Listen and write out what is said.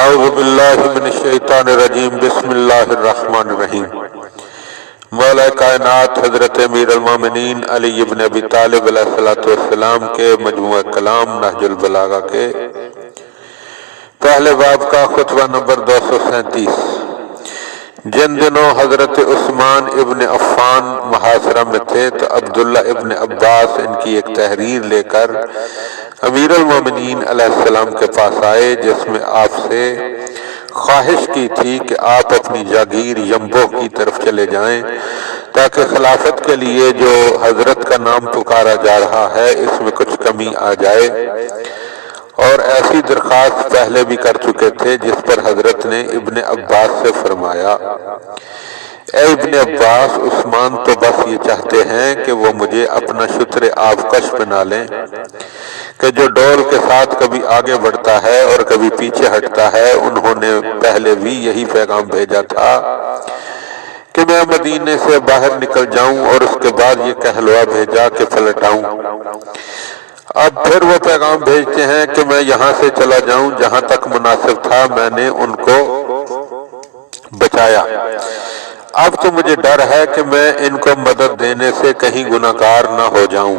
اعوذ باللہ من الشیطان الرجیم بسم اللہ الرحمن الرحیم۔ مولا کائنات حضرت امیر المومنین علی بن ابی طالب علیہ السلام کے مجموعہ کلام نہج البلاغہ کے پہلے باب کا خطبہ نمبر 237۔ جن دنوں حضرت عثمان ابن عفان محاصرہ میں تھے تو عبداللہ ابن عباس ان کی ایک تحریر لے کر امیر المومنین علیہ السلام کے پاس آئے، جس میں آپ سے خواہش کی تھی کہ آپ اپنی جاگیر ینبوہ کی طرف چلے جائیں تاکہ خلافت کے لیے جو حضرت کا نام پکارا جا رہا ہے اس میں کچھ کمی آ جائے، اور ایسی درخواست پہلے بھی کر چکے تھے، جس پر حضرت نے ابن عباس سے فرمایا: اے ابن عباس، عثمان تو بس یہ چاہتے ہیں کہ وہ مجھے اپنا شتر آبکش بنا لیں کہ جو ڈول کے ساتھ کبھی آگے بڑھتا ہے اور کبھی پیچھے ہٹتا ہے۔ انہوں نے پہلے بھی یہی پیغام بھیجا تھا کہ میں مدینے سے باہر نکل جاؤں، اور اس کے بعد یہ کہلوا بھیجا کہ پلٹ آؤں۔ اب پھر وہ پیغام بھیجتے ہیں کہ میں یہاں سے چلا جاؤں، جہاں تک مناسب تھا میں نے ان کو بچایا۔ اب تو مجھے ڈر ہے کہ میں ان کو مدد دینے سے کہیں گناہگار نہ ہو جاؤں۔